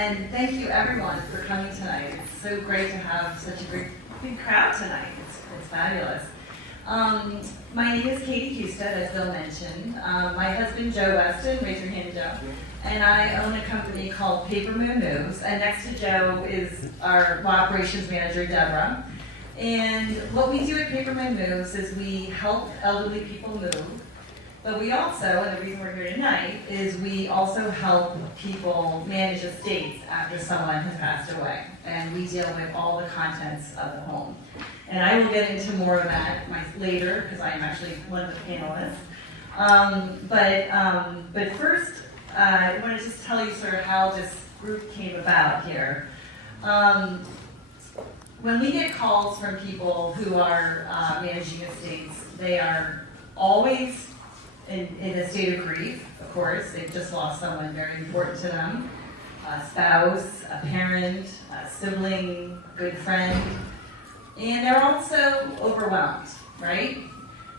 And thank you everyone for coming tonight. It's so great to have such a big crowd tonight. It's fabulous. My name is Katie HUSTEAD, as Bill mentioned. My husband, Joe Weston, raise your hand, Joe, and I own a company called PEDERSEN. And next to Joe is our operations manager, Deborah. And what we do at PEDERSEN is we help elderly people move. But we also, and the reason we're here tonight, is we also help people manage estates after someone has passed away. And we deal with all the contents of the home. And I will get into more of that later, because I am actually one of the panelists. But first, I want to just tell you sort of how this group came about here. When we get calls from people who are managing estates, they are always in a state of grief, of course. They've just lost someone very important to them, a spouse, a parent, a sibling, good friend. And they're also overwhelmed, right?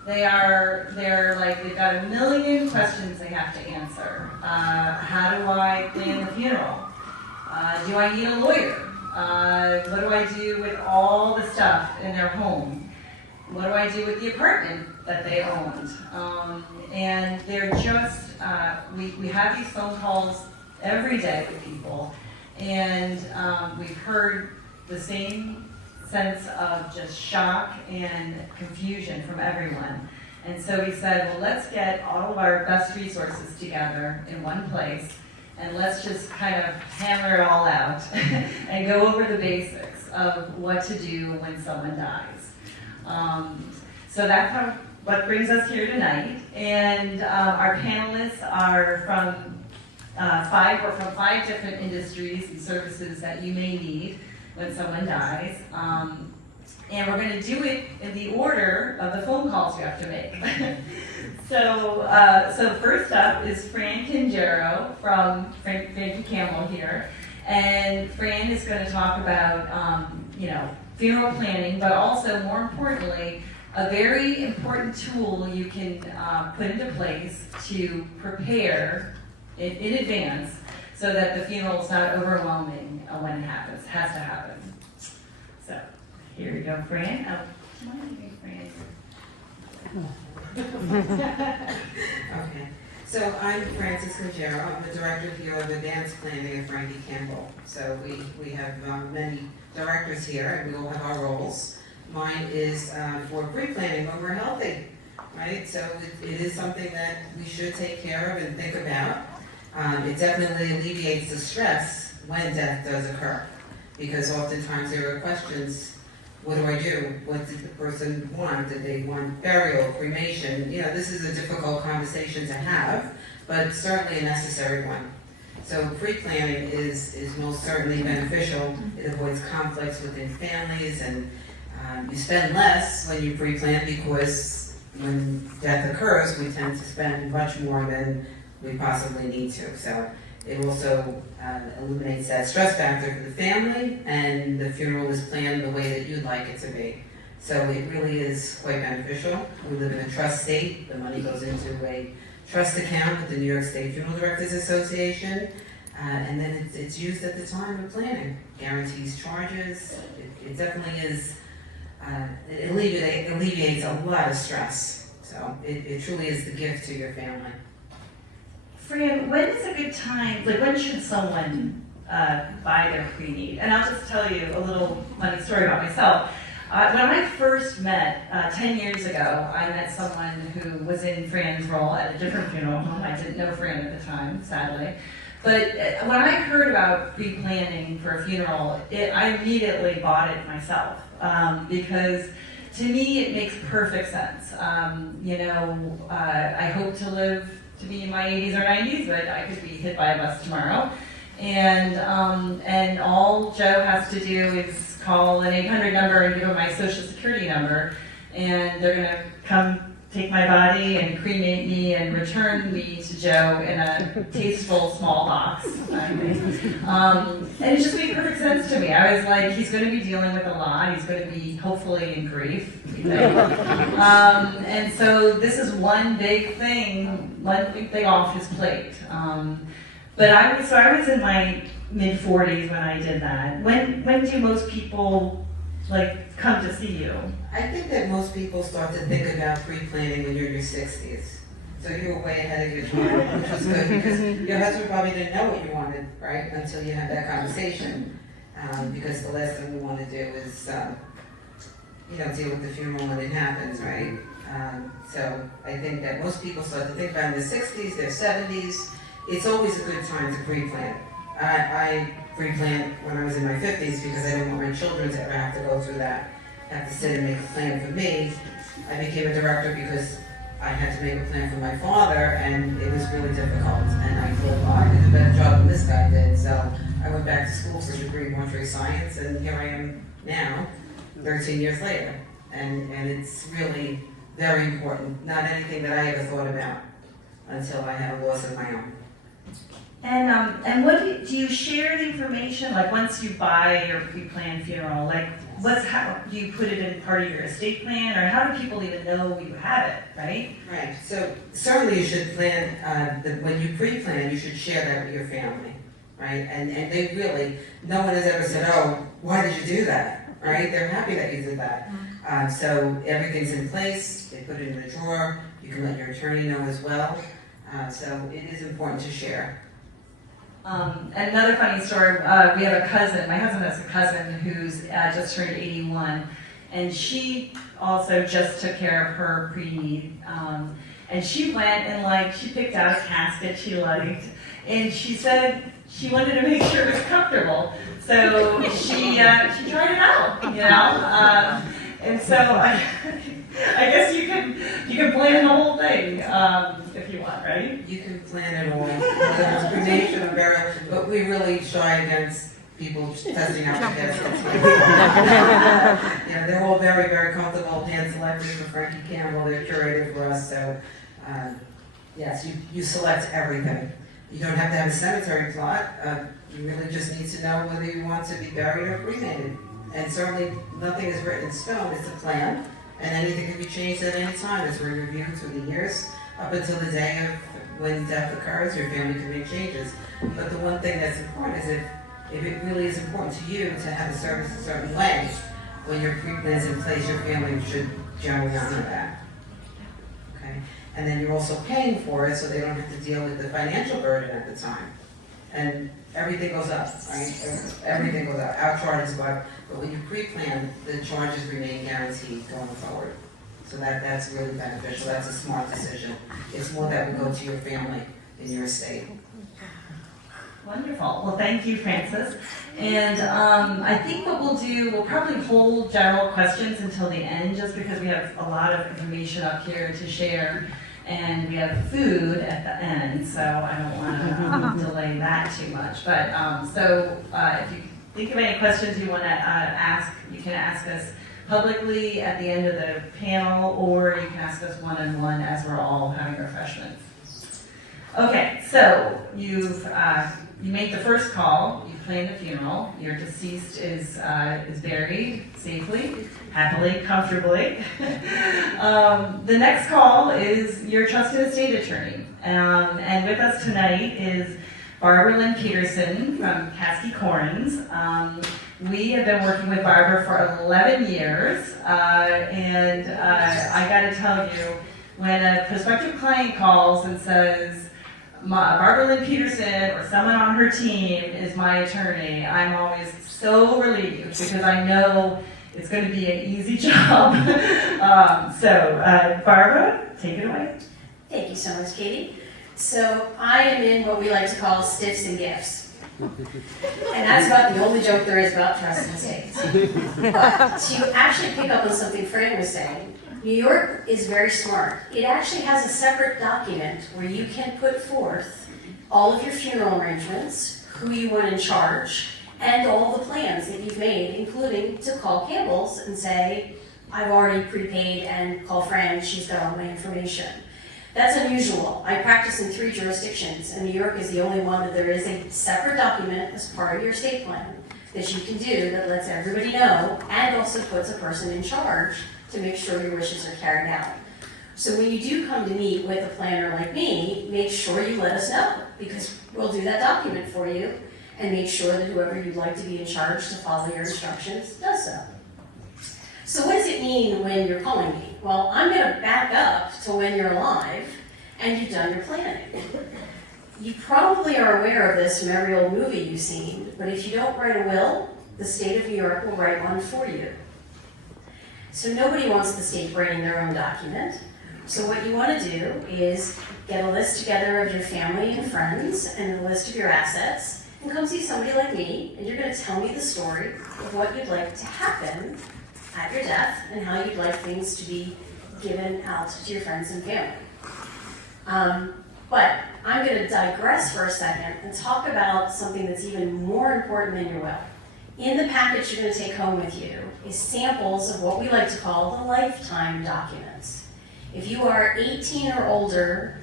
They're like, they've got a million questions they have to answer. How do I plan the funeral? Do I need a lawyer? What do I do with all the stuff in their home? What do I do with the apartment that they owned? And they're just, we have these phone calls every day with people, and we've heard the same sense of just shock and confusion from everyone. And so we said, well, let's get all of our best resources together in one place, and let's just kind of hammer it all out and go over the basics of what to do when someone dies. So that's what brings us here tonight. And our panelists are from five different industries and services that you may need when someone dies. And we're going to do it in the order of the phone calls you have to make. So first up is Frank CANGERO from Frank E Campbell here. And Fran is going to talk about funeral planning, but also, more importantly, a very important tool you can put into place to prepare in advance so that the funeral is not overwhelming when it happens, has to happen. So, here you go, Fran. Okay. So I'm Frances CANGERO. I'm the director here of advanced planning at Frank E Campbell. So we have many directors here, and we all have our roles. Mine is for pre-planning when we're healthy, right? So it is something that we should take care of and think about. It definitely alleviates the stress when death does occur, because oftentimes there are questions. What do I do? What did the person want? Did they want burial, cremation? This is a difficult conversation to have, but certainly a necessary one. So pre-planning is most certainly beneficial. It avoids conflicts within families, and you spend less when you pre-plan, because when death occurs, we tend to spend much more than we possibly need to. So it also eliminates that stress factor for the family, and the funeral is planned the way that you'd like it to be. So it really is quite beneficial. We live in a trust state. The money goes into a trust account with the New York State Funeral Directors Association, and then it's used at the time of planning. Guarantees charges. It definitely is, it alleviates a lot of stress. So it truly is the gift to your family. Fran, when is a good time, when should someone buy their pre-need? And I'll just tell you a little funny story about myself. When I first met, 10 years ago, I met someone who was in Fran's role at a different funeral home. I didn't know Fran at the time, sadly. But when I heard about pre-planning for a funeral, I immediately bought it myself, because to me it makes perfect sense. I hope to live to be in my 80s or 90s, but I could be hit by a bus tomorrow. And all Joe has to do is call an 800 number and give them my social security number, and they're gonna come take my body and cremate me and return me to Joe in a tasteful small box. And it just made perfect sense to me. I was like, he's going to be dealing with a lot. He's going to be hopefully in grief. And so this is one big thing off his plate. But I was in my mid-40s when I did that. When do most people like come to see you? I think that most people start to think about pre-planning when you're in your 60s. So you were way ahead of your time, which was good, because your husband probably didn't know what you wanted, right, until you had that conversation. Because the last thing we want to do is, deal with the funeral when it happens, right? So I think that most people start to think about in their 60s, their 70s. It's always a good time to pre-plan. I pre-planned when I was in my 50s because I didn't want my children to ever have to go through that, have to sit and make a plan for me. I became a director because I had to make a plan for my father, and it was really difficult. And I thought, well, I did a better job than this guy did. So I went back to school for a degree in mortuary science, and here I am now, 13 years later. And it's really very important. Not anything that I ever thought about until I had a loss of my own. And what do you share the information, like once you buy your pre-planned funeral, like how do you put it in part of your estate plan, or how do people even know you have it, right? Right, so certainly you should plan, when you pre-plan, you should share that with your family, right? And they really, no one has ever said, oh, why did you do that, right? They're happy that you did that. So everything's in place, they put it in the drawer, you can let your attorney know as well. So it is important to share. And another funny story, we have a cousin, my husband has a cousin who's just turned 81, and she also just took care of her pre-need. And she went and she picked out a casket she liked, and she said she wanted to make sure it was comfortable. So she tried it out, and so I guess you can plan the whole thing if you want, right? You can plan it all, whether it's cremation or burial, but we really shy against people testing out the caskets. They're all very, very comfortable, hand selected for Frank E Campbell, they're curated for us, so yes, you select everything. You don't have to have a cemetery plot, you really just need to know whether you want to be buried or cremated. And certainly nothing is written in stone, it's a plan, and anything can be changed at any time. It's reviewed through the years up until the day of when death occurs, your family can make changes. But the one thing that's important is if it really is important to you to have a service a certain way, when your pre-plan's in place, your family should generally honor that. Okay? And then you're also paying for it so they don't have to deal with the financial burden at the time. And everything goes up, right? Everything goes up. Our charges go up. But when you pre-plan, the charges remain guaranteed going forward. So that's really beneficial. That's a smart decision. It's more that would go to your family in your estate. Wonderful. Well, thank you, Frances. And I think what we'll do, we'll probably hold general questions until the end, just because we have a lot of information up here to share. And we have food at the end, so I don't want to delay that too much. But if you think of any questions you want to ask, you can ask us publicly at the end of the panel, or you can ask us one-on-one as we're all having refreshments. Okay, so you made the first call, you planned the funeral, your deceased is buried safely, happily, comfortably. The next call is your trusted estate attorney. And with us tonight is Barbara Lynn Peterson from Katsky Korins. We have been working with Barbara for 11 years, and I got to tell you, when a prospective client calls and says, Barbara Lynn Peterson or someone on her team is my attorney, I'm always so relieved because I know it's going to be an easy job. Barbara, take it away. Thank you so much, Katie. So I am in what we like to call stiffs and gifts. And that's about the only joke there is about trust and estates. But to actually pick up on something Fran was saying, New York is very smart. It actually has a separate document where you can put forth all of your funeral arrangements, who you want in charge, and all the plans that you've made, including to call Campbell's and say, I've already prepaid, and call Fran, she's got all my information. That's unusual. I practice in 3 jurisdictions, and New York is the only one that there is a separate document as part of your estate plan that you can do that lets everybody know and also puts a person in charge to make sure your wishes are carried out. So when you do come to meet with a planner like me, make sure you let us know, because we'll do that document for you, and make sure that whoever you'd like to be in charge to follow your instructions does so. So what does it mean when you're calling me? Well, I'm going to back up to when you're alive and you've done your planning. You probably are aware of this from every old movie you've seen, but if you don't write a will, the state of New York will write one for you. So nobody wants the state writing their own document. So what you want to do is get a list together of your family and friends and a list of your assets, and come see somebody like me, and you're going to tell me the story of what you'd like to happen at your death and how you'd like things to be given out to your friends and family. But I'm going to digress for a second and talk about something that's even more important than your will. In the package you're going to take home with you is samples of what we like to call the lifetime documents. If you are 18 or older,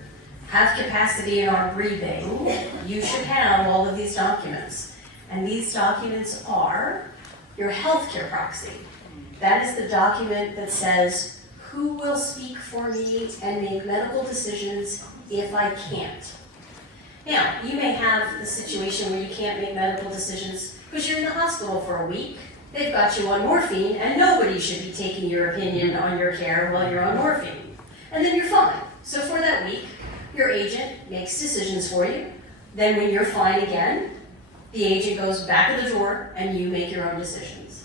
have capacity and are breathing, you should have all of these documents. And these documents are your healthcare proxy. That is the document that says who will speak for me and make medical decisions if I can't. Now, you may have the situation where you can't make medical decisions because you're in the hospital for a week, they've got you on morphine, and nobody should be taking your opinion on your care while you're on morphine. And then you're fine. So for that week, your agent makes decisions for you. Then when you're fine again, the agent goes back of the door and you make your own decisions.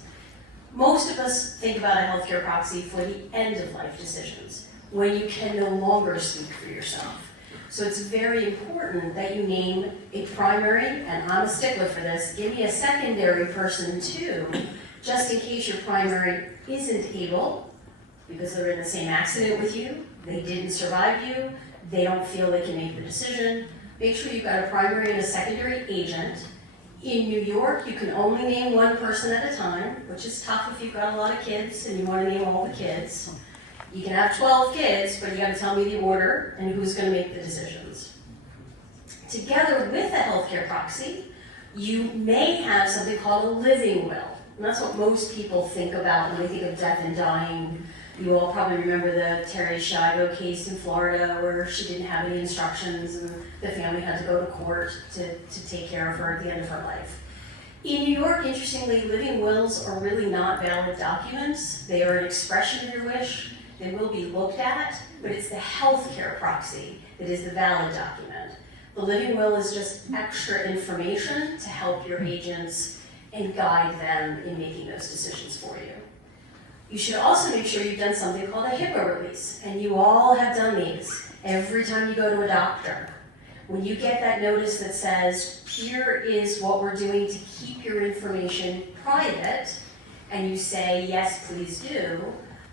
Most of us think about a healthcare proxy for the end of life decisions, when you can no longer speak for yourself. So it's very important that you name a primary, and I'm a stickler for this, give me a secondary person too, just in case your primary isn't able, because they're in the same accident with you, they didn't survive you, they don't feel they can make the decision. Make sure you've got a primary and a secondary agent. In New York, you can only name one person at a time, which is tough if you've got a lot of kids and you want to name all the kids. You can have 12 kids, but you got to tell me the order and who's going to make the decisions. Together with a healthcare proxy, you may have something called a living will. And that's what most people think about when they think of death and dying. You all probably remember the Terry Schiavo case in Florida where she didn't have any instructions and the family had to go to court to take care of her at the end of her life. In New York, interestingly, living wills are really not valid documents. They are an expression of your wish. They will be looked at, but it's the healthcare proxy that is the valid document. The living will is just extra information to help your agents and guide them in making those decisions for you. You should also make sure you've done something called a HIPAA release, and you all have done these every time you go to a doctor. When you get that notice that says, here is what we're doing to keep your information private, and you say, yes, please do,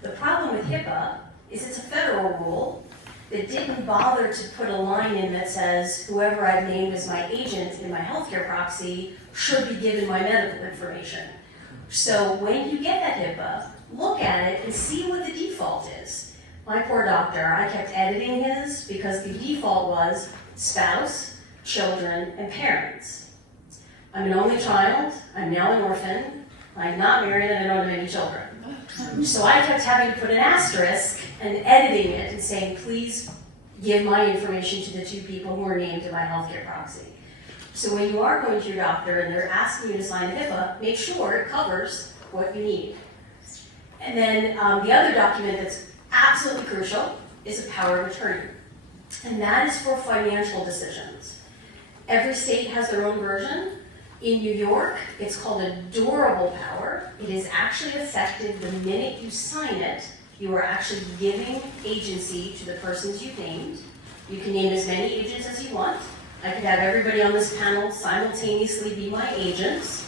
the problem with HIPAA is it's a federal rule that didn't bother to put a line in that says, whoever I've named as my agent in my healthcare proxy should be given my medical information. So when you get that HIPAA, look at it and see what the default is. My poor doctor, I kept editing his because the default was spouse, children, and parents. I'm an only child, I'm now an orphan, I'm not married, and I don't have any children. So I kept having to put an asterisk and editing it and saying, please give my information to the two people who are named in my healthcare proxy. So when you are going to your doctor and they're asking you to sign a HIPAA, make sure it covers what you need. And then the other document that's absolutely crucial is a power of attorney. And that is for financial decisions. Every state has their own version. In New York, it's called a durable power. It is actually effective the minute you sign it. You are actually giving agency to the persons you've named. You can name as many agents as you want. I could have everybody on this panel simultaneously be my agents.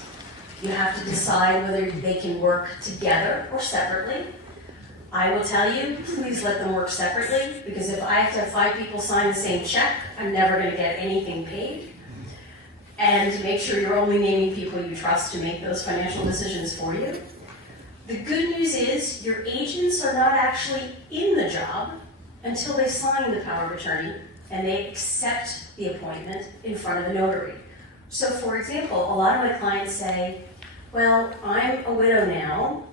You have to decide whether they can work together or separately. I will tell you, please let them work separately, because if I have to have 5 people sign the same check, I'm never going to get anything paid. And make sure you're only naming people you trust to make those financial decisions for you. The good news is your agents are not actually in the job until they sign the power of attorney and they accept the appointment in front of the notary. So for example, a lot of my clients say, well, I'm a widow now,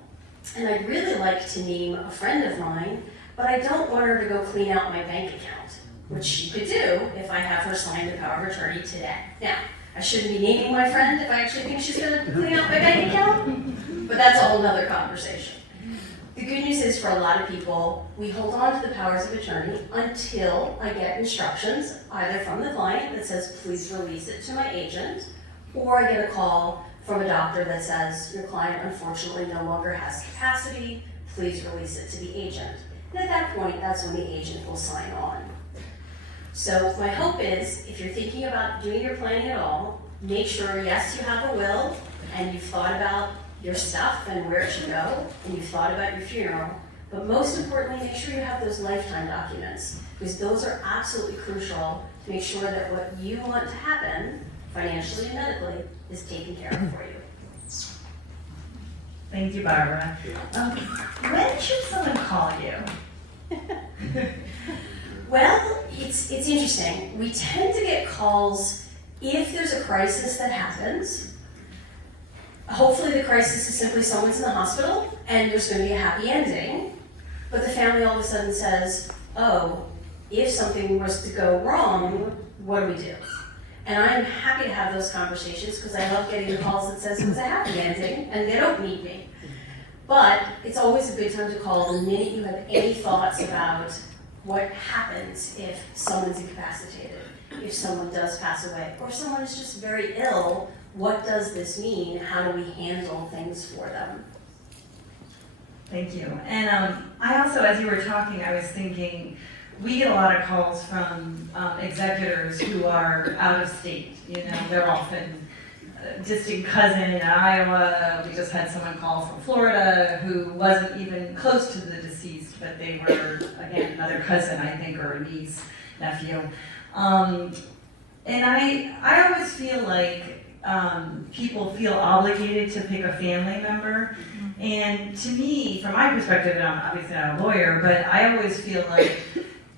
and I'd really like to name a friend of mine, but I don't want her to go clean out my bank account, which she could do if I have her sign the power of attorney today. Now, I shouldn't be naming my friend if I actually think she's going to clean out my bank account, but that's a whole nother conversation. The good news is for a lot of people, we hold on to the powers of attorney until I get instructions, either from the client that says, please release it to my agent, or I get a call from a doctor that says, your client unfortunately no longer has capacity, please release it to the agent. And at that point, that's when the agent will sign on. So my hope is, if you're thinking about doing your planning at all, make sure, yes, you have a will, and you've thought about your stuff and where it should go, and you've thought about your funeral, but most importantly, make sure you have those lifetime documents, because those are absolutely crucial to make sure that what you want to happen, financially and medically, is taken care of for you. Thank you, Barbara. When should someone call you? Well, it's interesting. We tend to get calls if there's a crisis that happens. Hopefully the crisis is simply someone's in the hospital and there's going to be a happy ending, but the family all of a sudden says, oh, if something was to go wrong, what do we do? And I'm happy to have those conversations because I love getting the calls that says it's a happy ending and they don't need me. But it's always a good time to call the minute you have any thoughts about what happens if someone's incapacitated, if someone does pass away, or someone is just very ill. What does this mean? How do we handle things for them? Thank you. And I also, as you were talking, I was thinking, we get a lot of calls from executors who are out of state. You know, they're often a distant cousin in Iowa. We just had someone call from Florida who wasn't even close to the deceased, but they were, again, another cousin, I think, or a niece, nephew. And I always feel like people feel obligated to pick a family member. And to me, from my perspective, and I'm obviously not a lawyer, but I always feel like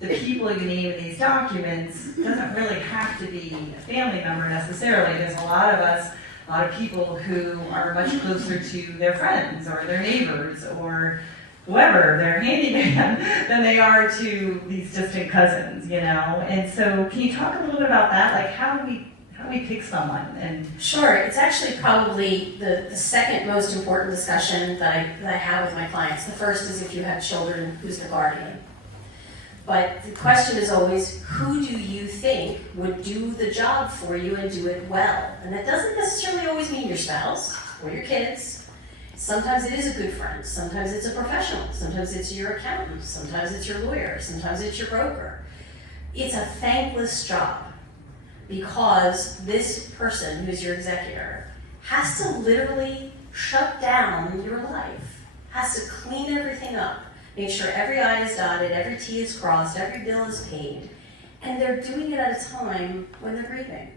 the people you name in these documents doesn't really have to be a family member necessarily. There's a lot of us, a lot of people who are much closer to their friends or their neighbors or whoever, their handyman, than they are to these distant cousins, you know? And so can you talk a little bit about that? Like how do we pick someone? And sure, it's actually probably the second most important discussion that I have with my clients. The first is if you have children, who's the guardian? But the question is always, who do you think would do the job for you and do it well? And that doesn't necessarily always mean your spouse or your kids. Sometimes it is a good friend, sometimes it's a professional, sometimes it's your accountant, sometimes it's your lawyer, sometimes it's your broker. It's a thankless job because this person who's your executor has to literally shut down your life, has to clean everything up, make sure every I is dotted, every T is crossed, every bill is paid, and they're doing it at a time when they're grieving.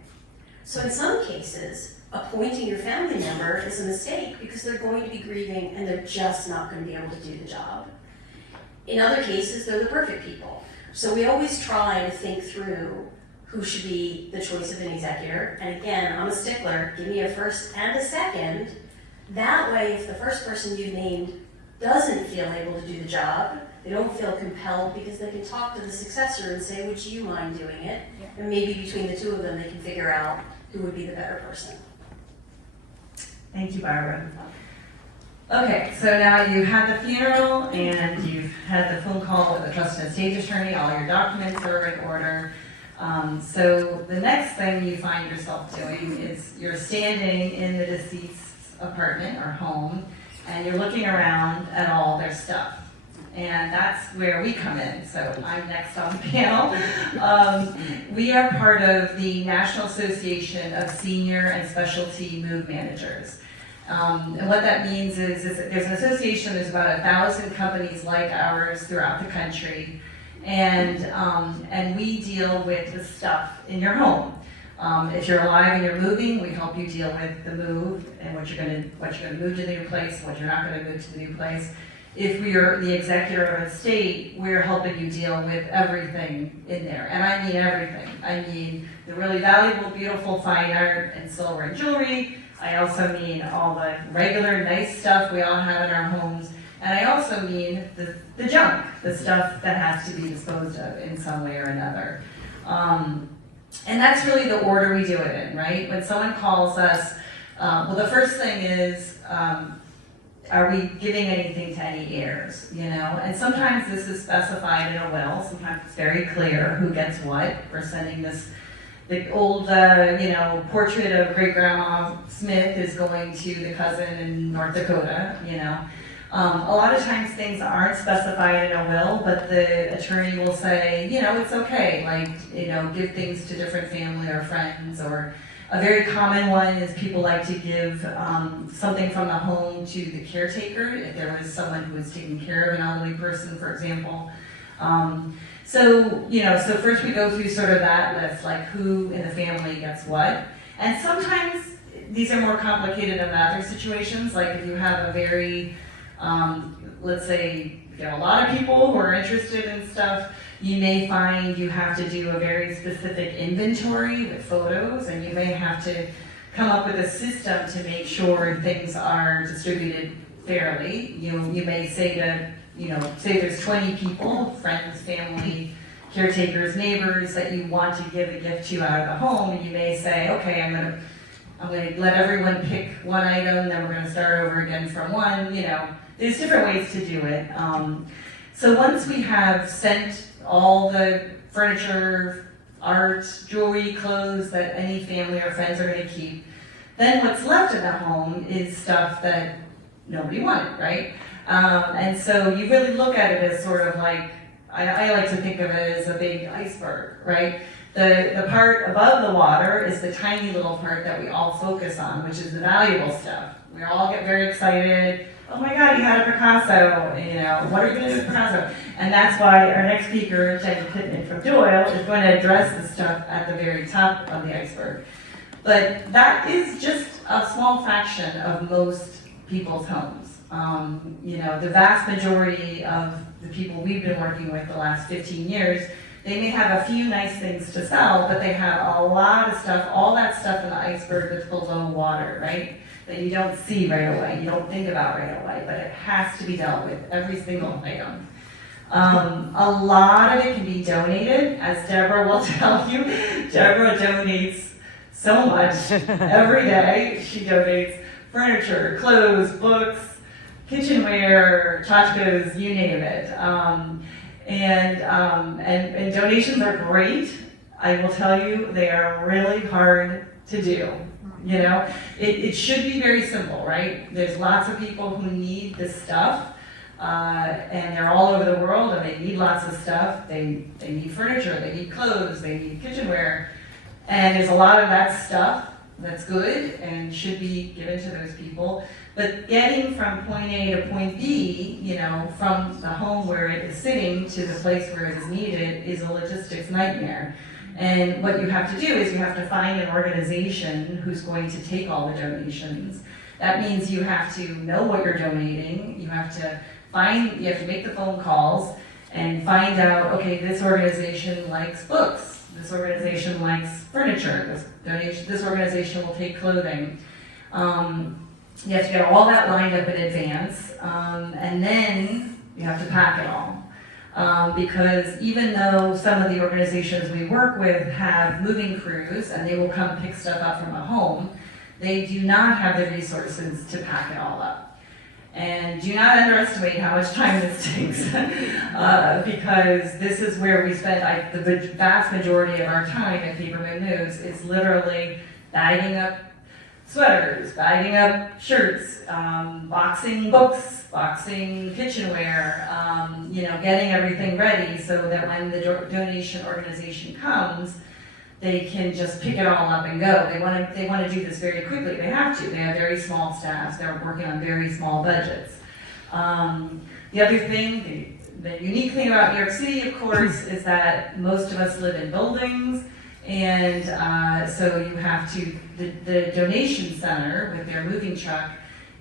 So in some cases, appointing your family member is a mistake because they're going to be grieving and they're just not going to be able to do the job. In other cases, they're the perfect people. So we always try to think through who should be the choice of an executor. And again, I'm a stickler, give me a first and a second. That way, if the first person you named doesn't feel able to do the job, they don't feel compelled because they can talk to the successor and say, would you mind doing it? Yeah. And maybe between the two of them, they can figure out who would be the better person. thank you, Barbara. Okay, so now you've had the funeral and you've had the phone call with the trust and estate attorney, all your documents are in order. So the next thing you find yourself doing is you're standing in the deceased's apartment or home and you're looking around at all their stuff. And that's where we come in. So I'm next on the panel. We are part of the National Association of Senior and Specialty Move Managers. And what that means is there's an association, there's about 1,000 companies like ours throughout the country. And we deal with the stuff in your home. If you're alive and you're moving, we help you deal with the move and what you're gonna move to the new place, what you're not gonna move to the new place. If we're the executor of an estate, we're helping you deal with everything in there. And I mean everything. I mean the really valuable, beautiful fine art and silver and jewelry. I also mean all the regular nice stuff we all have in our homes. And I also mean the junk, the stuff that has to be disposed of in some way or another. And that's really the order we do it in, right? When someone calls us, well, the first thing is, are we giving anything to any heirs, you know? And sometimes this is specified in a will, sometimes it's very clear who gets what. We're sending this, the old, you know, portrait of great-grandma Smith is going to the cousin in North Dakota, you know? A lot of times things aren't specified in a will, but the attorney will say, you know, it's okay, like, you know, give things to different family or friends. Or a very common one is people like to give something from the home to the caretaker, if there was someone who was taking care of an elderly person, for example. So, you know, so first we go through sort of that list, like who in the family gets what. And sometimes these are more complicated than other situations, like if you have a very, let's say, if you have a lot of people who are interested in stuff, you may find you have to do a very specific inventory with photos, and you may have to come up with a system to make sure things are distributed fairly. You may say to, you know, say there's 20 people, friends, family, caretakers, neighbors, that you want to give a gift to out of the home, and you may say, okay, I'm gonna let everyone pick one item, then we're gonna start over again from one, you know. There's different ways to do it. So once we have sent all the furniture, art, jewelry, clothes that any family or friends are gonna keep, then what's left in the home is stuff that nobody wanted, right? And so you really look at it as sort of like, I like to think of it as a big iceberg, right? The part above the water is the tiny little part that we all focus on, which is the valuable stuff. We all get very excited. Oh my God, you had a Picasso, you know, what are you gonna do with Picasso? And that's why our next speaker, Jenny Pittman from Doyle, is going to address the stuff at the very top of the iceberg. But that is just a small fraction of most people's homes. You know, the vast majority of the people we've been working with the last 15 years, they may have a few nice things to sell, but they have a lot of stuff, all that stuff in the iceberg that's below water, right? That you don't see right away, you don't think about right away, but it has to be dealt with, every single item. A lot of it can be donated, as Deborah will tell you. Deborah donates so much every day. She donates furniture, clothes, books, kitchenware, tchotchkes, you name it. And donations are great. I will tell you, they are really hard to do. You know, it should be very simple, right? There's lots of people who need this stuff, and they're all over the world, and they need lots of stuff. They need furniture, they need clothes, they need kitchenware, and there's a lot of that stuff that's good and should be given to those people. But getting from point A to point B, you know, from the home where it is sitting to the place where it is needed is a logistics nightmare. And what you have to do is you have to find an organization who's going to take all the donations. That means you have to know what you're donating. You have to make the phone calls and find out, okay, this organization likes books. This organization likes furniture. This organization will take clothing. You have to get all that lined up in advance, and then you have to pack it all. Because even though some of the organizations we work with have moving crews and they will come pick stuff up from a home, they do not have the resources to pack it all up. And do not underestimate how much time this takes, because this is where we spend the vast majority of our time at Paperman Moves is literally bagging up sweaters, bagging up shirts, boxing books, boxing kitchenware, you know, getting everything ready so that when the donation organization comes, they can just pick it all up and go. They want to do this very quickly. They have to. They have very small staffs. They're working on very small budgets. The other thing, the unique thing about New York City, of course, is that most of us live in buildings. And so you have to, the donation center with their moving truck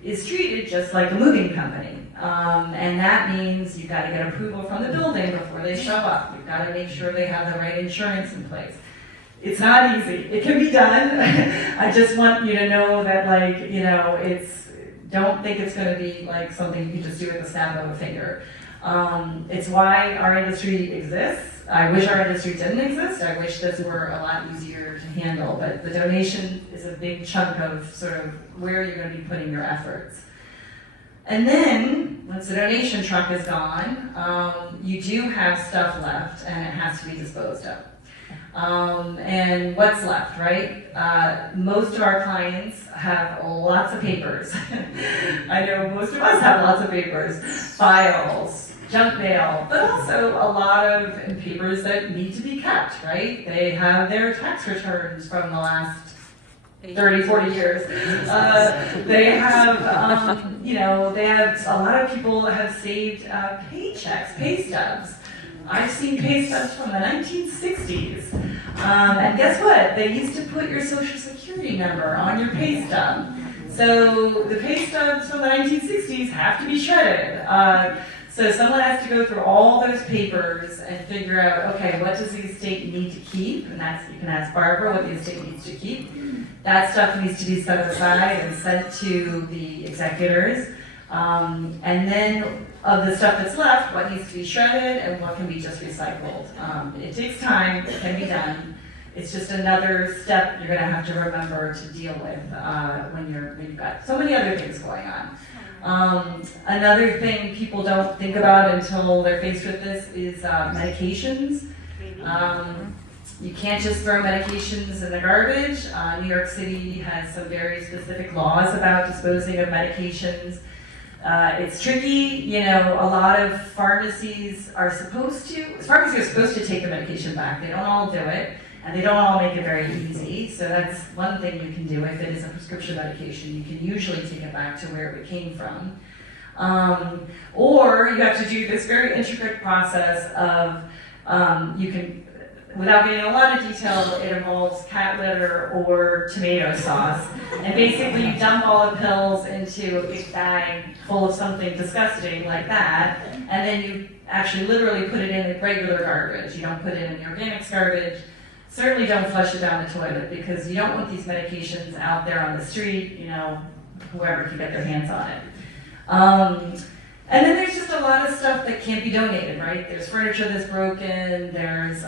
is treated just like a moving company. And that means you've got to get approval from the building before they show up. You've got to make sure they have the right insurance in place. It's not easy. It can be done. I just want you to know that, like, you know, don't think it's going to be like something you can just do with the snap of a finger. It's why our industry exists. I wish our industry didn't exist. I wish this were a lot easier to handle, but the donation is a big chunk of sort of where you're going to be putting your efforts. And then, once the donation truck is gone, you do have stuff left and it has to be disposed of. And what's left, right? Most of our clients have lots of papers. I know most of us have lots of papers, files, junk mail, but also a lot of papers that need to be kept, right? They have their tax returns from the last 30, 40 years. They have, they have, a lot of people have saved paychecks, pay stubs. I've seen pay stubs from the 1960s. And guess what? They used to put your social security number on your pay stub. So the pay stubs from the 1960s have to be shredded. So someone has to go through all those papers and figure out, okay, what does the estate need to keep? And that's, you can ask Barbara what the estate needs to keep. That stuff needs to be set aside and sent to the executors. And then of the stuff that's left, what needs to be shredded and what can be just recycled. It takes time, it can be done. It's just another step you're gonna have to remember to deal with when you've got so many other things going on. Another thing people don't think about until they're faced with this is medications. You can't just throw medications in the garbage. New York City has some very specific laws about disposing of medications. It's tricky, a lot of pharmacies are supposed to take the medication back. They don't all do it, and they don't all make it very easy. So that's one thing you can do. If it is a prescription medication, you can usually take it back to where it came from. Or you have to do this very intricate process of, without getting a lot of detail, it involves cat litter or tomato sauce. And basically you dump all the pills into a big bag full of something disgusting like that, and then you actually literally put it in the regular garbage. You don't put it in the organics garbage. Certainly don't flush it down the toilet because you don't want these medications out there on the street, whoever can get their hands on it. And then there's just a lot of stuff that can't be donated, right? There's furniture that's broken, there's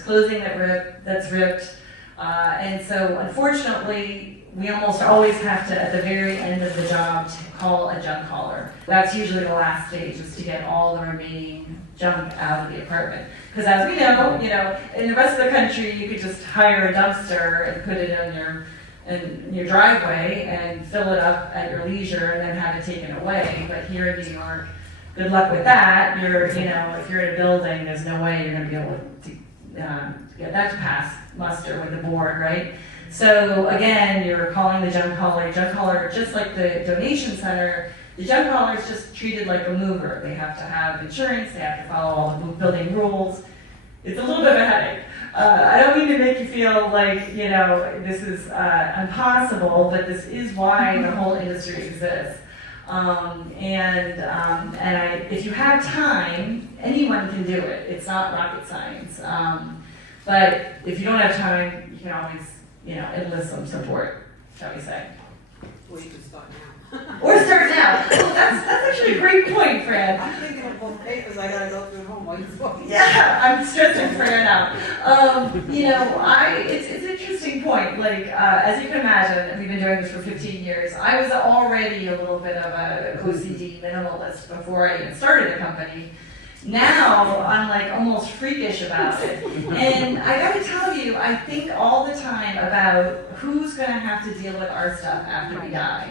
clothing that's ripped, and so unfortunately, we almost always have to, at the very end of the job, to call a junk hauler. That's usually the last stage, is to get all the remaining junk out of the apartment. Because as we know, in the rest of the country, you could just hire a dumpster and put it in your driveway and fill it up at your leisure and then have it taken away. But here in New York, good luck with that. If you're in a building, there's no way you're going to be able to get that to pass muster with the board, right? So again, you're calling the junk hauler. Junk hauler, just like the donation center, the junk hauler is just treated like a mover. They have to have insurance. They have to follow all the building rules. It's a little bit of a headache. I don't mean to make you feel like, this is impossible, but this is why the whole industry exists. If you have time, anyone can do it. It's not rocket science. But if you don't have time, you can always, enlist some support, shall we say. Or you can start now. Or start now. Oh, that's actually a great point, Fran. I'm thinking of both papers I gotta go through home while you're talking. Yeah, I'm stressing Fran out. It's an interesting point. Like, as you can imagine, we've been doing this for 15 years. I was already a little bit of a OCD minimalist before I even started the company. Now, I'm like almost freakish about it. And I gotta tell you, I think all the time about who's gonna have to deal with our stuff after we die,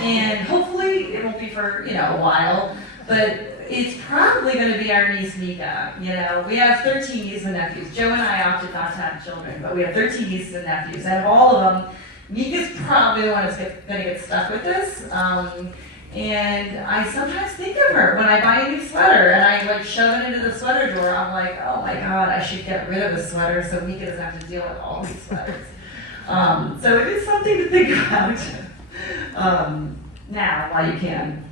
And hopefully it won't be for, a while, but it's probably gonna be our niece Mika. We have 13 nieces and nephews. Joe and I opted not to have children, but we have 13 nieces and nephews. And of all of them, Mika's probably the one that's gonna get stuck with this. And I sometimes think of her when I buy a new sweater and I shove it into the sweater drawer. I'm like, oh my God, I should get rid of the sweater so Mika doesn't have to deal with all these sweaters. So it is something to think about now while you can.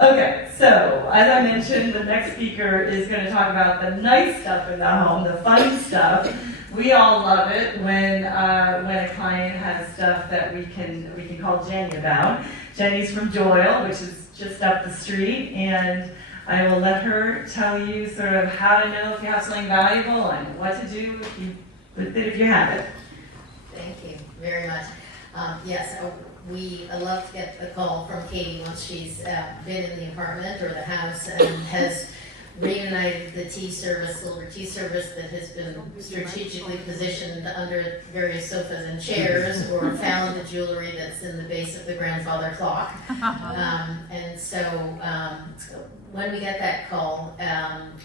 Okay, so as I mentioned, the next speaker is going to talk about the nice stuff in the home, the fun stuff. We all love it when a client has stuff that we can call Jenny about. Jenny's from Doyle, which is just up the street, and I will let her tell you sort of how to know if you have something valuable and what to do with it if you have it. Thank you very much. Yes, I love to get a call from Katie once she's been in the apartment or the house and has reunited the tea service, silver tea service that has been strategically positioned under various sofas and chairs, or found the jewelry that's in the base of the grandfather clock. And so when we get that call,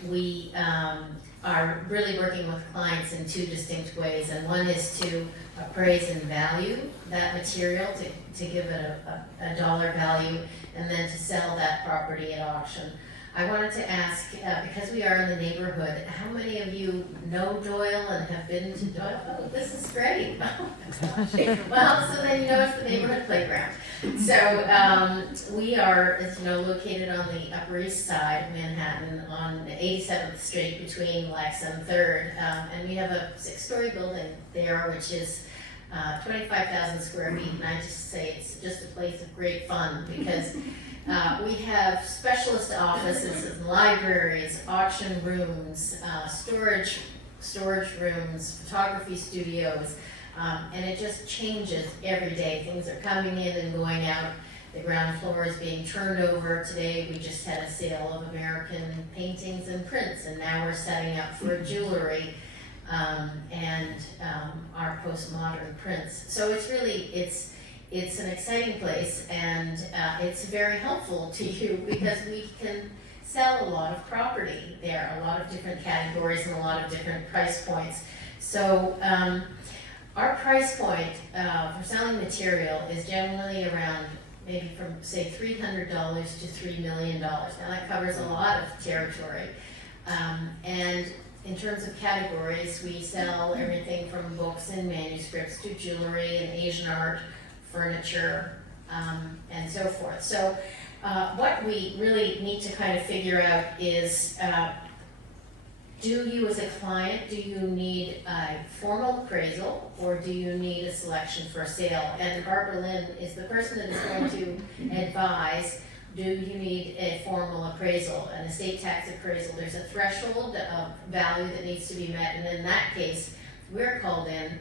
we are really working with clients in two distinct ways, and one is to appraise and value that material to give it a dollar value, and then to sell that property at auction. I wanted to ask, because we are in the neighborhood, how many of you know Doyle and have been to Doyle? Oh, this is great. Well, so then you know it's the neighborhood playground. So we are, as you know, located on the Upper East Side of Manhattan on 87th Street between Lex and 3rd. And we have a 6-story building there, which is 25,000 square feet. And I just say it's just a place of great fun, because we have specialist offices and libraries, auction rooms, storage rooms, photography studios, and it just changes every day. Things are coming in and going out. The ground floor is being turned over. Today we just had a sale of American paintings and prints, and now we're setting up for jewelry and our postmodern prints. So it's really, it's an exciting place, and it's very helpful to you because we can sell a lot of property there, a lot of different categories and a lot of different price points. So our price point for selling material is generally around maybe from, say, $300 to $3 million. Now that covers a lot of territory. And in terms of categories, we sell everything from books and manuscripts to jewelry and Asian art, furniture, and so forth. So what we really need to kind of figure out is, do you as a client, do you need a formal appraisal, or do you need a selection for a sale? And Barbara Lynn is the person that is going to advise, do you need a formal appraisal, an estate tax appraisal? There's a threshold of value that needs to be met, and in that case, we're called in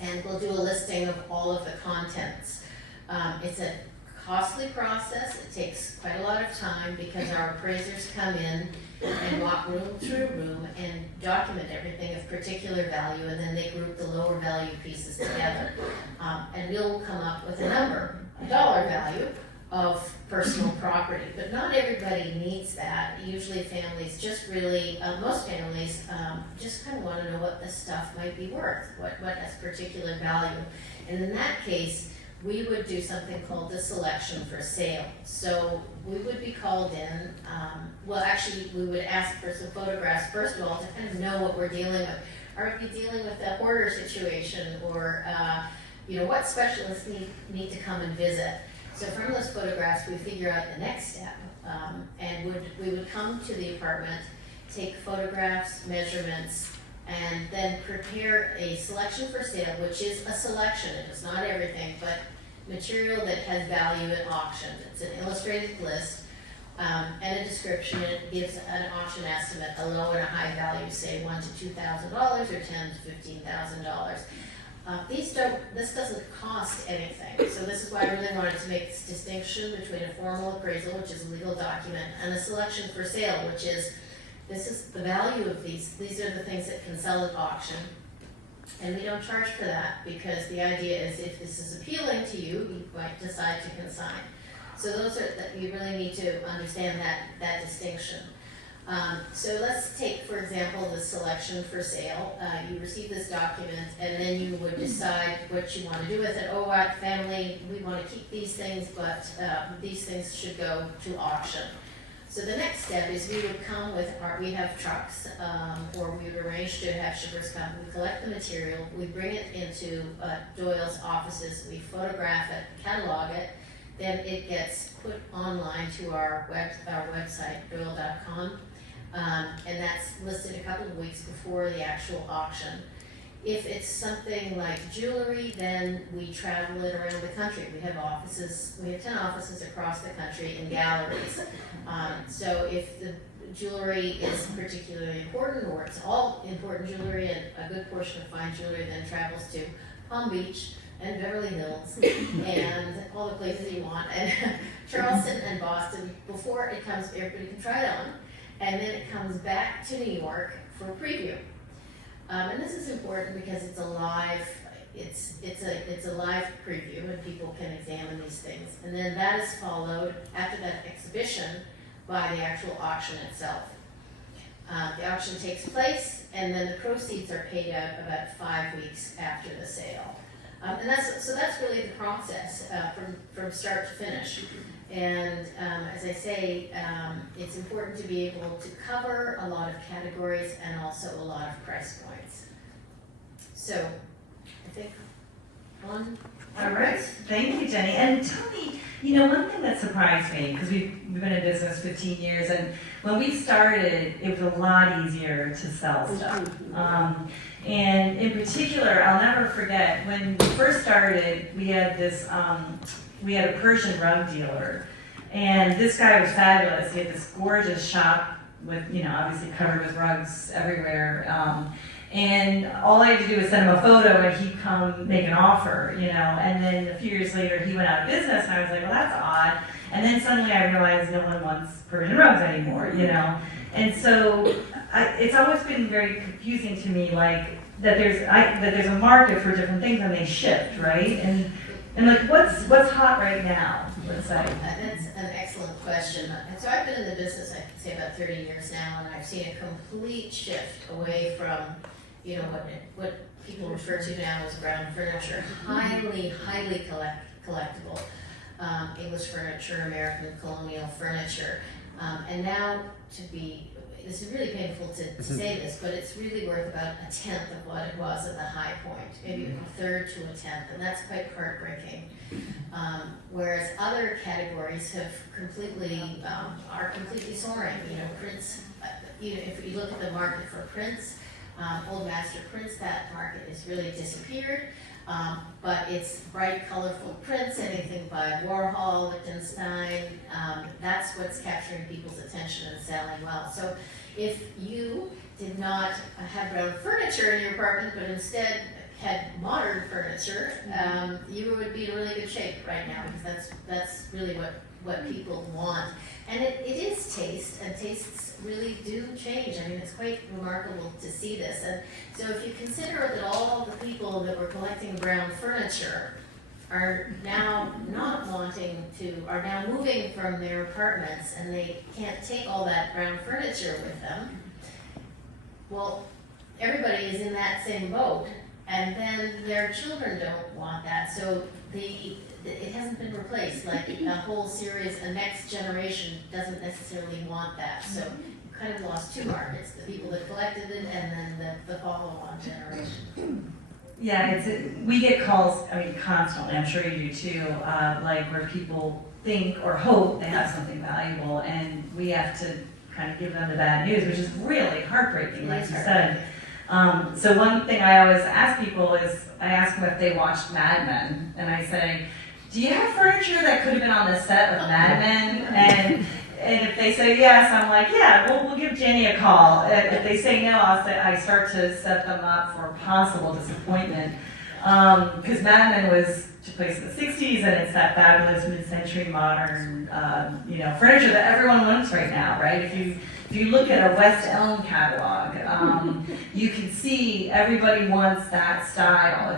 and we'll do a listing of all of the contents. It's a costly process. It takes quite a lot of time because our appraisers come in and walk room through room and document everything of particular value, and then they group the lower value pieces together. And we'll come up with a number, a dollar value of personal property, but not everybody needs that. Usually families just really, most families just kind of want to know what this stuff might be worth, what has particular value. And in that case, we would do something called the selection for sale. So we would be called in, well actually we would ask for some photographs first of all to kind of know what we're dealing with. Are we dealing with a hoarder situation, or what specialists need to come and visit? So from those photographs, we figure out the next step, and we would come to the apartment, take photographs, measurements, and then prepare a selection for sale, which is a selection. It is not everything, but material that has value at auction. It's an illustrated list and a description. It gives an auction estimate, a low and a high value, say $1,000 to $2,000 or $10,000 to $15,000. This doesn't cost anything. So this is why I really wanted to make this distinction between a formal appraisal, which is a legal document, and a selection for sale, which is, this is the value of these. These are the things that can sell at auction. And we don't charge for that, because the idea is if this is appealing to you, you might decide to consign. So those are, that you really need to understand that distinction. So let's take, for example, the selection for sale. You receive this document, and then you would decide what you want to do with it. Oh, our family, we want to keep these things, but these things should go to auction. So the next step is we would come with we have trucks, or we would arrange to have shippers come. We collect the material, we bring it into Doyle's offices, we photograph it, catalog it, then it gets put online to our website, Doyle.com. And that's listed a couple of weeks before the actual auction. If it's something like jewelry, then we travel it around the country. We have 10 offices across the country in galleries. So if the jewelry is particularly important, or it's all important jewelry, and a good portion of fine jewelry then travels to Palm Beach and Beverly Hills and all the places you want, and Charleston and Boston, before it comes, everybody can try it on, and then it comes back to New York for preview. And this is important because it's a live, it's a live preview, and people can examine these things. And then that is followed after that exhibition by the actual auction itself. The auction takes place, and then the proceeds are paid out about 5 weeks after the sale. And that's really the process from start to finish. And as I say, it's important to be able to cover a lot of categories and also a lot of price points. So, I think one. All right, thank you, Jenny. And tell me, one thing that surprised me, because we've been in business 15 years, and when we started, it was a lot easier to sell stuff. And in particular, I'll never forget, when we first started, we had we had a Persian rug dealer, and this guy was fabulous. He had this gorgeous shop with, obviously covered with rugs everywhere. And all I had to do was send him a photo and he'd come make an offer, and then a few years later he went out of business, and I was like, well, that's odd. And then suddenly I realized no one wants Persian rugs anymore, And so it's always been very confusing to me, like, that there's a market for different things and they shift, right? And like, what's hot right now, let's say? That's an excellent question. And so I've been in the business, I can say about 30 years now, and I've seen a complete shift away from, what people refer to now as brown furniture, highly collectible, English furniture, American colonial furniture, and now this is really painful to say this, but it's really worth about 1/10 of what it was at the high point, maybe 1/3 to 1/10, and that's quite heartbreaking. Whereas other categories have are completely soaring. Prints, if you look at the market for prints, old master prints, that market has really disappeared. But it's bright, colorful prints, anything by Warhol, Lichtenstein, that's what's capturing people's attention and selling well. So if you did not have brown furniture in your apartment, but instead had modern furniture, you would be in really good shape right now, because that's really what people want. And it is taste, and tastes really do change. I mean, it's quite remarkable to see this. And so if you consider that all the people that were collecting brown furniture are now are now moving from their apartments, and they can't take all that brown furniture with them, well, everybody is in that same boat, and then their children don't want that. So it hasn't been replaced, like a whole series, a next generation doesn't necessarily want that. So you kind of lost two markets, the people that collected it and then the follow-on generation. Yeah, we get calls, constantly, I'm sure you do too, like where people think or hope they have something valuable, and we have to kind of give them the bad news, which is really heartbreaking, like you said. So one thing I always ask people is, I ask them if they watched Mad Men, and I say, do you have furniture that could have been on the set of Mad Men? And if they say yes, I'm like, yeah, we'll give Jenny a call. If they say no, I start to set them up for possible disappointment. Because Mad Men took place in the 60s, and it's that fabulous mid-century modern, furniture that everyone wants right now, right? If you look at a West Elm catalog, you can see everybody wants that style.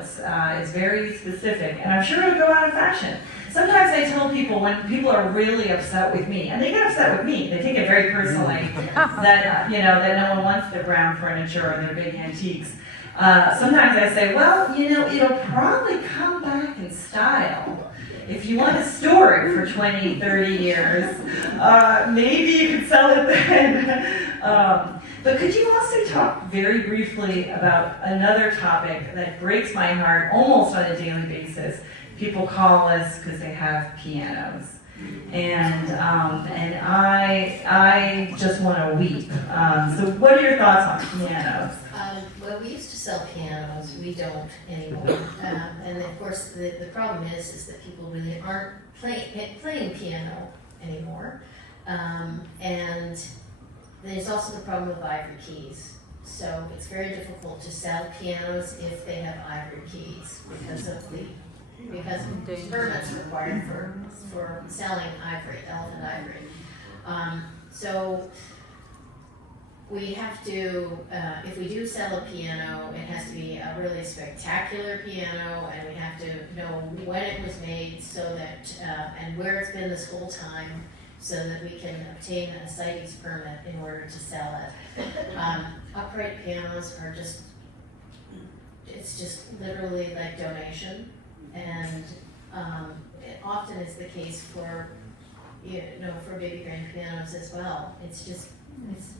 It's very specific, and I'm sure it'll go out of fashion. Sometimes I tell people, when people are really upset with me, and they get upset with me, they take it very personally, that no one wants their brown furniture or their big antiques. Sometimes I say, well, it'll probably come back in style. If you want to store it for 20, 30 years, maybe you could sell it then. But could you also talk very briefly about another topic that breaks my heart almost on a daily basis? People call us because they have pianos. And I just want to weep. So what are your thoughts on pianos? Well, well, we used to sell pianos, we don't anymore. And of course, the problem is that people really aren't playing piano anymore. And there's also the problem with ivory keys. So it's very difficult to sell pianos if they have ivory keys because of permits required for selling ivory, elephant ivory. So we have to, if we do sell a piano, it has to be a really spectacular piano, and we have to know when it was made so that, and where it's been this whole time, so that we can obtain a CITES permit in order to sell it. Upright pianos are just, it's just literally like donation, and it often is the case for, for baby grand pianos as well. It's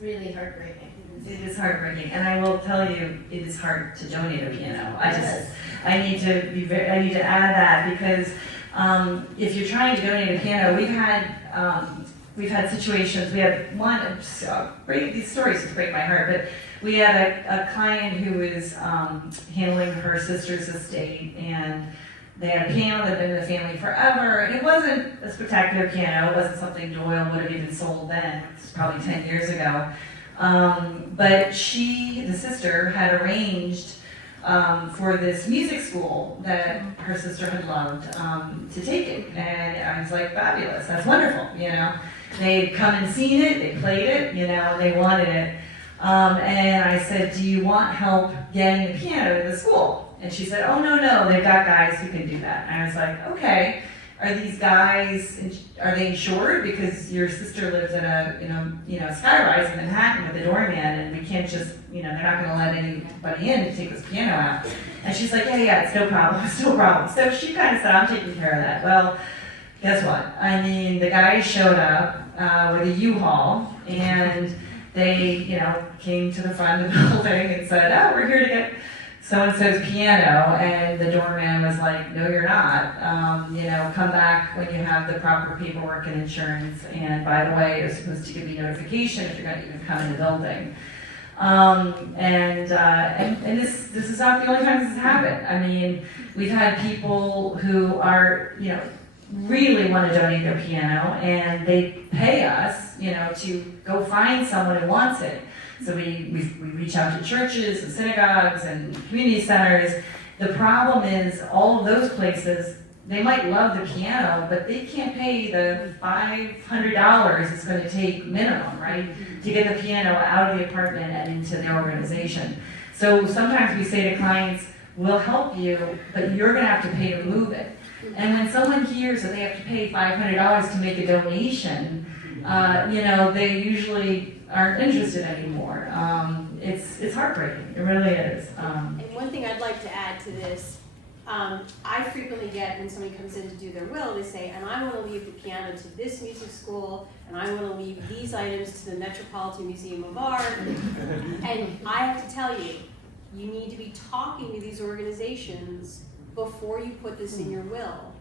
really heartbreaking. It is heartbreaking, and I will tell you, it is hard to donate a piano. I need to add that because if you're trying to donate a piano, we've had situations. We had one. These stories just break my heart, but we had a client who was handling her sister's estate, and they had a piano that had been in the family forever, and it wasn't a spectacular piano. It wasn't something Doyle would have even sold then. It's probably 10 years ago. But the sister, had arranged for this music school that her sister had loved to take it. And I was like, fabulous, that's wonderful, They'd come and seen it, they played it, they wanted it. And I said, do you want help getting the piano to the school? And she said, oh, no, they've got guys who can do that. And I was like, okay, are these guys, are they insured? Because your sister lives in a skyrise in Manhattan with a doorman, and we can't just, they're not gonna let anybody in to take this piano out. And she's like, yeah, it's no problem, So she kind of said, I'm taking care of that. Well, guess what? I mean, the guys showed up with a U-Haul, and they, came to the front of the building and said, oh, we're here to get so-and-so's piano, and the doorman was like, no, you're not. Come back when you have the proper paperwork and insurance, and by the way, you're supposed to give me notification if you're going to even come in the building. And this is not the only time this has happened. I mean, we've had people who are, really want to donate their piano, and they pay us, to go find someone who wants it. So we reach out to churches and synagogues and community centers. The problem is all of those places, they might love the piano, but they can't pay the $500 it's going to take minimum, right, to get the piano out of the apartment and into their organization. So sometimes we say to clients, we'll help you, but you're going to have to pay to move it. And when someone hears that they have to pay $500 to make a donation, they usually aren't interested anymore. It's heartbreaking. It really is. And one thing I'd like to add to this, I frequently get when somebody comes in to do their will, they say, and I want to leave the piano to this music school, and I want to leave these items to the Metropolitan Museum of Art. And I have to tell you, you need to be talking to these organizations before you put this in your will.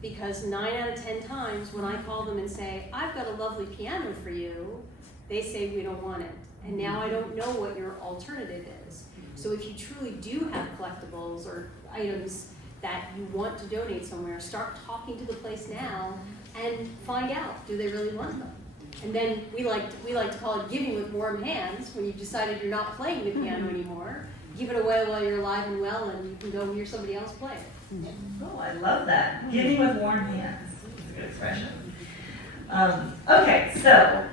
Because 9 out of 10 times when I call them and say, I've got a lovely piano for you, they say we don't want it. And now I don't know what your alternative is. So if you truly do have collectibles or items that you want to donate somewhere, start talking to the place now and find out, do they really want them? And then we like to call it giving with warm hands. When you've decided you're not playing the piano anymore, give it away while you're alive and well, and you can go hear somebody else play it. Oh, I love that. Giving with warm hands. That's a good expression. Okay, so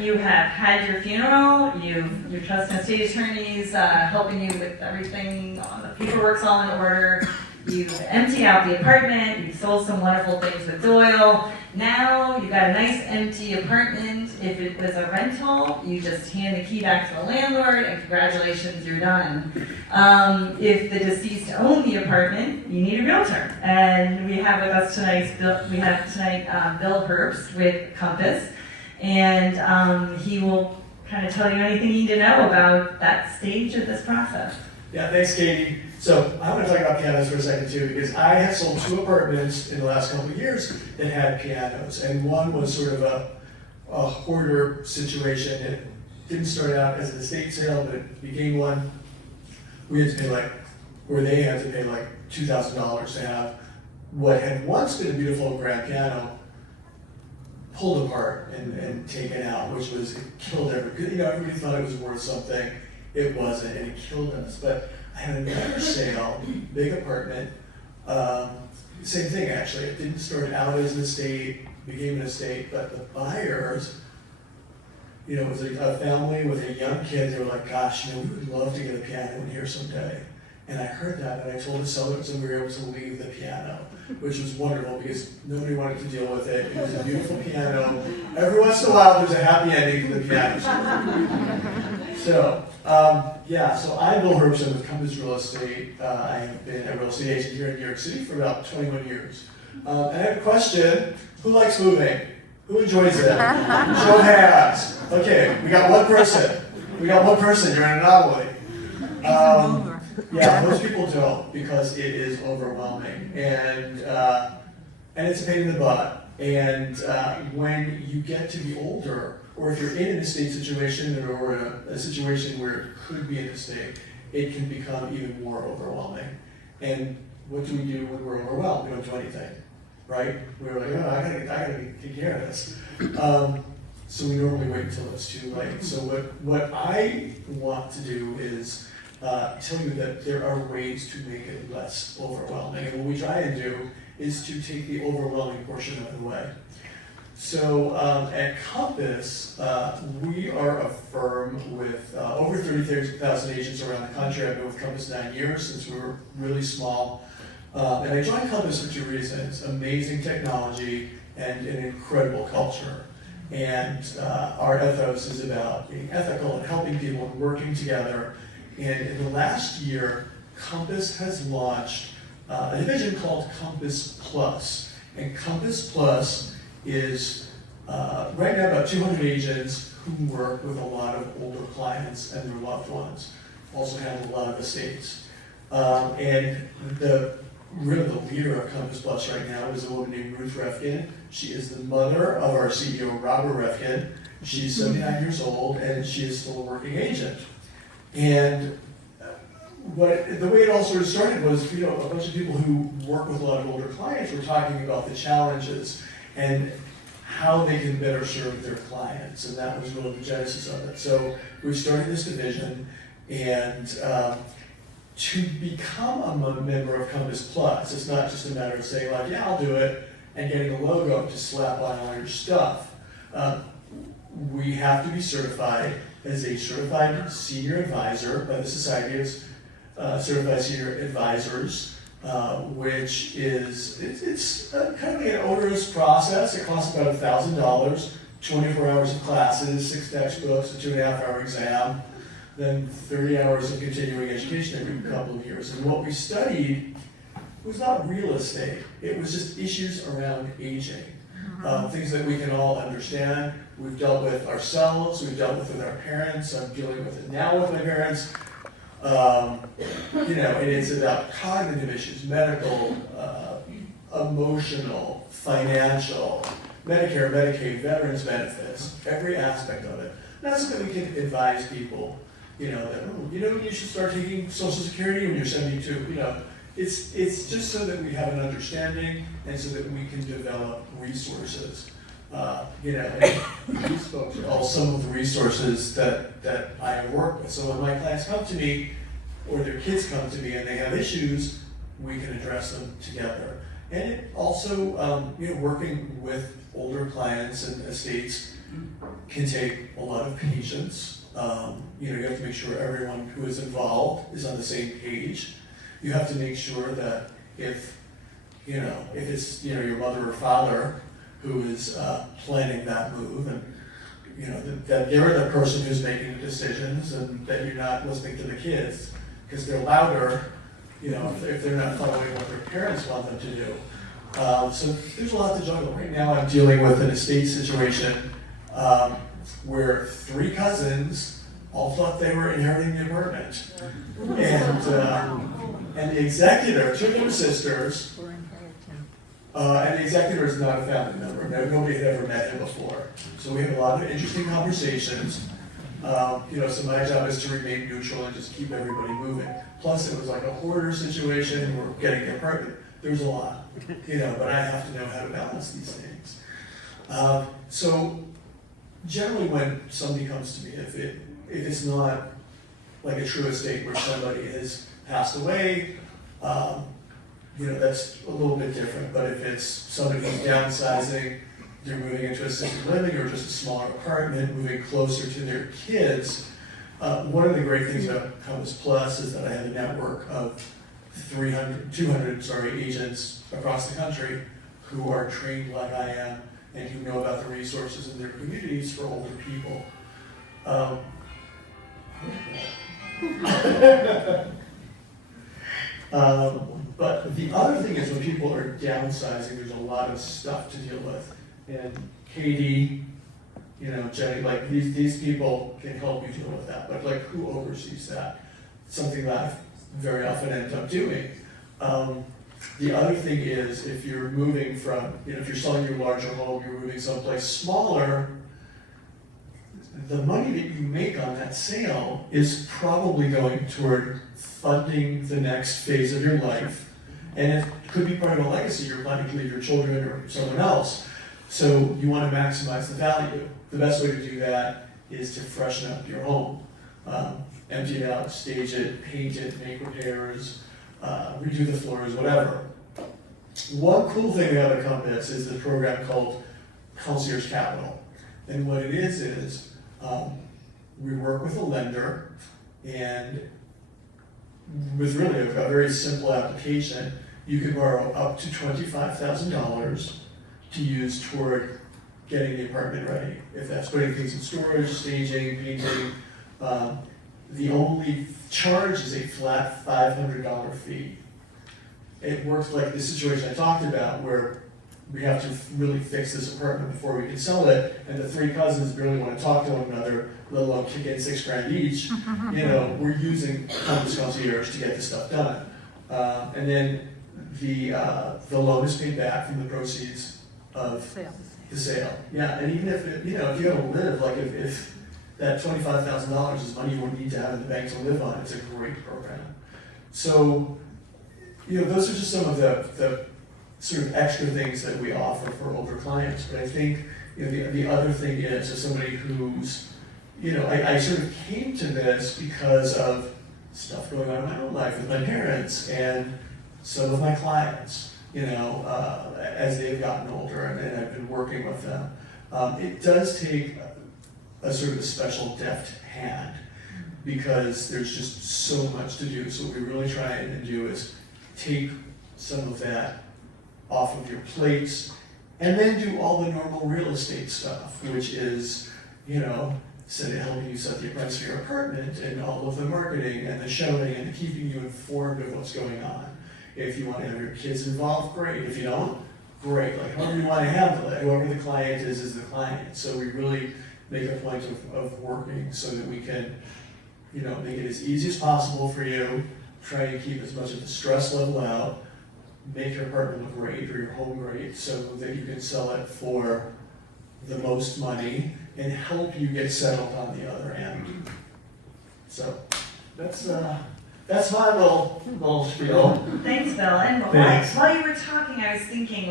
you have had your funeral, your trust and estate attorneys helping you with everything, the paperwork's all in order, you've emptied out the apartment, you've sold some wonderful things with Doyle, now you've got a nice empty apartment. If it was a rental, you just hand the key back to the landlord and congratulations, you're done. If the deceased owned the apartment, you need a realtor. And we have with us tonight, Bill HERBST with Compass, and he will kind of tell you anything you need to know about that stage of this process. Yeah, thanks, Katie. So I want to talk about pianos for a second too, because I have sold 2 apartments in the last couple of years that had pianos, and one was sort of a hoarder situation. It didn't start out as an estate sale, but it became one. we had to pay like, or they had to pay like $2,000 to have what had once been a beautiful grand piano pulled apart and taken out, which was, it killed everybody. Everybody thought it was worth something. It wasn't, and it killed us. But I had another sale, big apartment, same thing actually. It didn't start out as an estate, became an estate, but the buyers, it was a family with a young kid. They were like, gosh, we would love to get a piano in here someday. And I heard that, and I told the sellers, and we were able to leave the piano, which was wonderful because nobody wanted to deal with it. It was a beautiful piano. Every once in a while, there's a happy ending to the piano. So I build HERBST with Compass Real Estate. I have been a real estate agent here in New York City for about 21 years. And I have a question. Who likes moving? Who enjoys it? Show of hands. Okay, we got one person. You're an anomaly. Most people don't because it is overwhelming and it's a pain in the butt. And when you get to be older, or if you're in an estate situation or a situation where it could be an estate, it can become even more overwhelming. And what do we do when we're overwhelmed? We don't do anything, right? We're like, oh, I gotta take care of this. So we normally wait until it's too late. So what I want to do is tell you that there are ways to make it less overwhelming. And what we try and do is to take the overwhelming portion of it away. So at Compass, we are a firm with over 30,000 agents around the country. I've been with Compass 9 years since we were really small. And I joined Compass for two reasons: amazing technology and an incredible culture. And our ethos is about being ethical and helping people and working together. And in the last year, Compass has launched a division called Compass Plus. And Compass Plus is right now about 200 agents who work with a lot of older clients and their loved ones. Also handle a lot of estates. And the leader of Compass Plus right now is a woman named Ruth Refkin. She is the mother of our CEO, Robert Refkin. She's 79 years old, and she is still a working agent. And the way it all sort of started was, a bunch of people who work with a lot of older clients were talking about the challenges and how they can better serve their clients, and that was really the genesis of it. So we started this division, and to become a member of Compass Plus, it's not just a matter of saying like, yeah, I'll do it, and getting a logo to slap on all your stuff. We have to be certified as a certified senior advisor by the Society of Certified Senior Advisors, which is, it's kind of an onerous process. It costs about $1,000, 24 hours of classes, 6 textbooks, a 2.5-hour exam, then 30 hours of continuing education every couple of years. And what we studied was not real estate. It was just issues around aging, things that we can all understand. We've dealt with ourselves, we've dealt with our parents. I'm dealing with it now with my parents. And it's about cognitive issues, medical, emotional, financial, Medicare, Medicaid, veterans benefits, every aspect of it. Not so that we can advise people, you should start taking Social Security when you're 72. It's just so that we have an understanding and so that we can develop resources. And these folks are all some of the resources that I have worked with. So when my clients come to me, or their kids come to me and they have issues, we can address them together. And it also, working with older clients and estates can take a lot of patience. You have to make sure everyone who is involved is on the same page. You have to make sure that if it's your mother or father who is planning that move, and that they're the person who's making the decisions, and that you're not listening to the kids because they're louder, if they're not following what their parents want them to do. So there's a lot to juggle. Right now I'm dealing with an estate situation where 3 cousins all thought they were inheriting the apartment. And the executor, 2 of them sisters, and the executor is not a family member. Nobody had ever met him before. So we have a lot of interesting conversations. So my job is to remain neutral and just keep everybody moving. Plus, it was like a hoarder situation, we're getting the apartment. There's a lot, but I have to know how to balance these things. So generally when somebody comes to me, if it's not like a true estate where somebody has passed away, that's a little bit different. But if it's somebody who's downsizing, they're moving into assisted living or just a smaller apartment, moving closer to their kids, one of the great things about Compass Plus is that I have a network of 200 agents across the country who are trained like I am and who know about the resources in their communities for older people. But the other thing is when people are downsizing, there's a lot of stuff to deal with. And Katie, Jenny, like these people can help you deal with that. But like who oversees that? Something that I very often end up doing. The other thing is if you're moving from, if you're selling your larger home, you're moving someplace smaller, the money that you make on that sale is probably going toward funding the next phase of your life. And it could be part of a legacy you're planning to leave your children or someone else. So you want to maximize the value. The best way to do that is to freshen up your home. Empty it out, stage it, paint it, make repairs, redo the floors, whatever. One cool thing about Compass is the program called Concierge Capital. And what it is we work with a lender, and with really a very simple application, you can borrow up to $25,000 to use toward getting the apartment ready. If that's putting things in storage, staging, painting, the only charge is a flat $500 fee. It works like the situation I talked about where we have to really fix this apartment before we can sell it, and the three cousins really want to talk to one another, let alone kick in $6,000 each. We're using Compass Concierge to get this stuff done. And then the loan is paid back from the proceeds of the sale. Yeah, and even if if you don't live, like if that $25,000 is money you would need to have in the bank to live on, it's a great program. So, those are just some of the sort of extra things that we offer for older clients. But I think the other thing is, as somebody who's, I sort of came to this because of stuff going on in my own life with my parents and some of my clients, as they've gotten older and I've been working with them. It does take a sort of a special deft hand because there's just so much to do. So what we really try and do is take some of that off of your plates and then do all the normal real estate stuff, which is, helping you set the price for your apartment and all of the marketing and the showing and keeping you informed of what's going on. If you want to have your kids involved, great. If you don't, great. Like however you want to handle it, whoever the client is the client. So we really make a point of working so that we can, make it as easy as possible for you, try and keep as much of the stress level out, make your apartment look great or your home great so that you can sell it for the most money and help you get settled on the other end. So that's my little spiel. Thanks, Bill. And Thanks. while you were talking, I was thinking,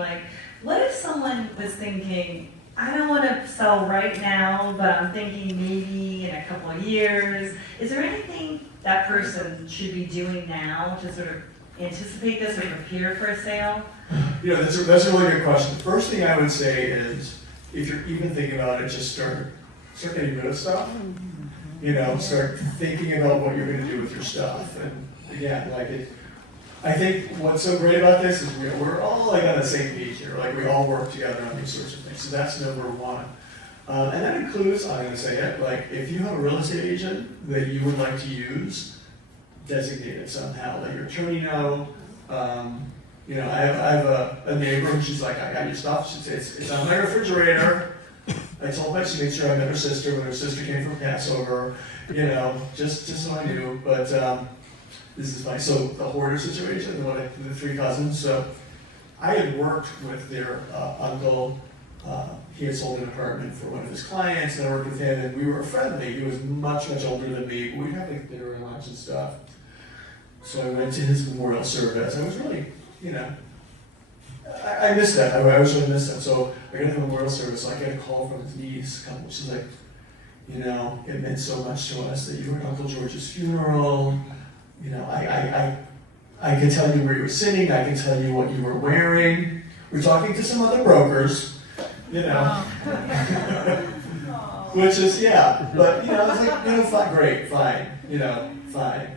what if someone was thinking, I don't want to sell right now, but I'm thinking maybe in a couple of years. Is there anything that person should be doing now to sort of anticipate this or prepare for a sale? That's a really good question. The first thing I would say is, if you're even thinking about it, just start getting rid of stuff. Start thinking about what you're going to do with your stuff. And again, I think what's so great about this is we're all on the same page here. We all work together on these sorts of things. So that's number one. And that includes, I'm going to say it, if you have a real estate agent that you would like to use, designate it somehow. Let your attorney know. I have a neighbor and she's like, I got your stuff. She says, it's on my refrigerator. I told her, she made sure I met her sister when her sister came from Passover, just so I knew. But this is so the hoarder situation, the three cousins. So I had worked with their uncle he had sold an apartment for one of his clients, and I worked with him, and we were friendly. He was much, much older than me, but we'd have like dinner and lunch and stuff. So I went to his memorial service. I was really, I missed that. I was really missed that. So I got to the memorial service, so I get a call from his niece. She's like, it meant so much to us that you were at Uncle George's funeral. I can tell you where you were sitting. I can tell you what you were wearing. We're talking to some other brokers, which is, but, I was like, fine, great, fine, fine.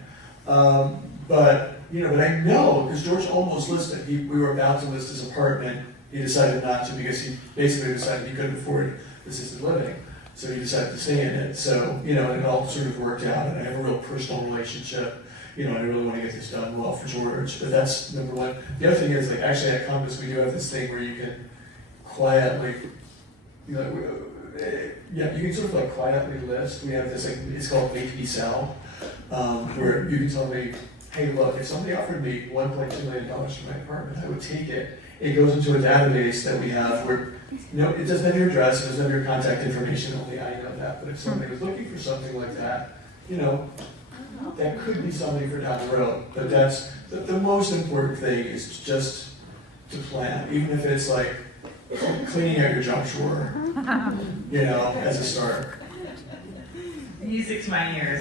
But I know, because George almost listed, we were about to list his apartment. He decided not to because he basically decided he couldn't afford assisted living. So he decided to stay in it. So, and it all sort of worked out, and I have a real personal relationship. And I really want to get this done well for George, but that's number one. The other thing is, actually at Compass, we do have this thing where you can quietly, you can sort of quietly list. We have this, it's called Make Me Sell, where you can tell me, hey, look, if somebody offered me $1.2 million for my apartment, I would take it. It goes into a database that we have where, it doesn't have your address, it doesn't have your contact information, only I know that. But if somebody was looking for something like that, that could be something for down the road. But that's, the most important thing is just to plan, even if it's cleaning out your junk drawer, as a start. Music to my ears.